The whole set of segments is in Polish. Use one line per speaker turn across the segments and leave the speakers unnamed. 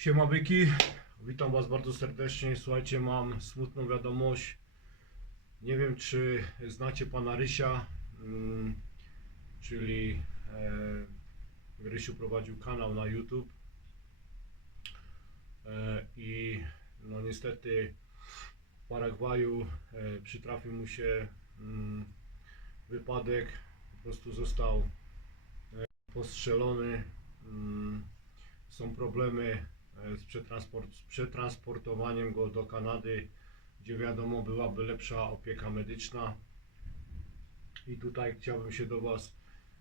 Siema byki, witam was bardzo serdecznie. Słuchajcie, mam smutną wiadomość. Nie wiem, czy znacie pana Rysia, mm, czyli e, Rysiu prowadził kanał na YouTube. E, I no niestety w Paragwaju e, przytrafił mu się mm, wypadek. Po prostu został postrzelony. Mm, są problemy z, przetransport, z przetransportowaniem go do Kanady, gdzie wiadomo byłaby lepsza opieka medyczna. I tutaj chciałbym się do Was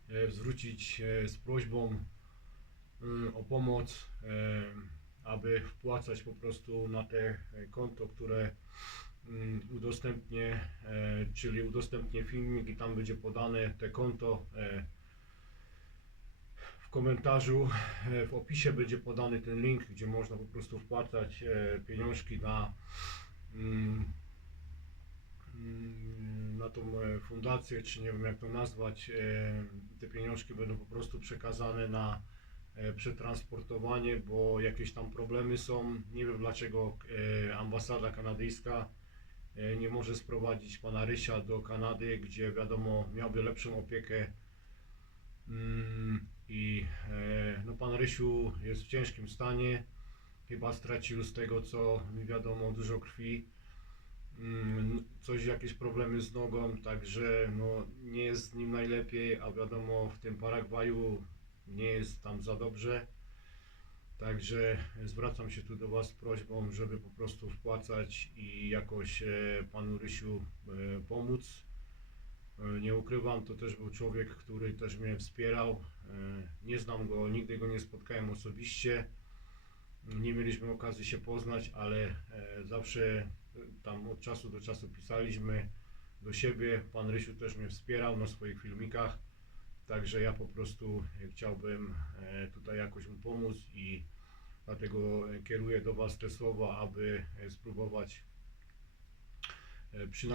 e, zwrócić e, z prośbą mm, o pomoc, e, aby wpłacać po prostu na te e, konto, które mm, udostępnię, e, czyli udostępnię filmik i tam będzie podane te konto. W komentarzu, e, w opisie będzie podany ten link, gdzie można po prostu wpłacać e, pieniążki na, mm, mm, na tą e, fundację, czy nie wiem jak to nazwać. Te pieniążki będą po prostu przekazane na przetransportowanie, bo jakieś tam problemy są. Nie wiem dlaczego ambasada kanadyjska nie może sprowadzić pana Rysia do Kanady, gdzie wiadomo miałby lepszą opiekę I e, no, pan Rysiu jest w ciężkim stanie. Chyba stracił z tego co mi wiadomo dużo krwi. Mm, Coś, jakieś problemy z nogą, także no, nie jest z nim najlepiej, a wiadomo w tym Paragwaju nie jest tam za dobrze. Także zwracam się tu do Was z prośbą, żeby po prostu wpłacać i jakoś e, panu Rysiu e, pomóc. E, Nie ukrywam, to też był człowiek, który też mnie wspierał. E, Nie znam go, nigdy go nie spotkałem osobiście. Nie mieliśmy okazji się poznać, ale e, zawsze tam od czasu do czasu pisaliśmy do siebie. Pan Rysiu też mnie wspierał na swoich filmikach. Także ja po prostu chciałbym tutaj jakoś mu pomóc i dlatego kieruję do Was te słowa, aby spróbować przynajmniej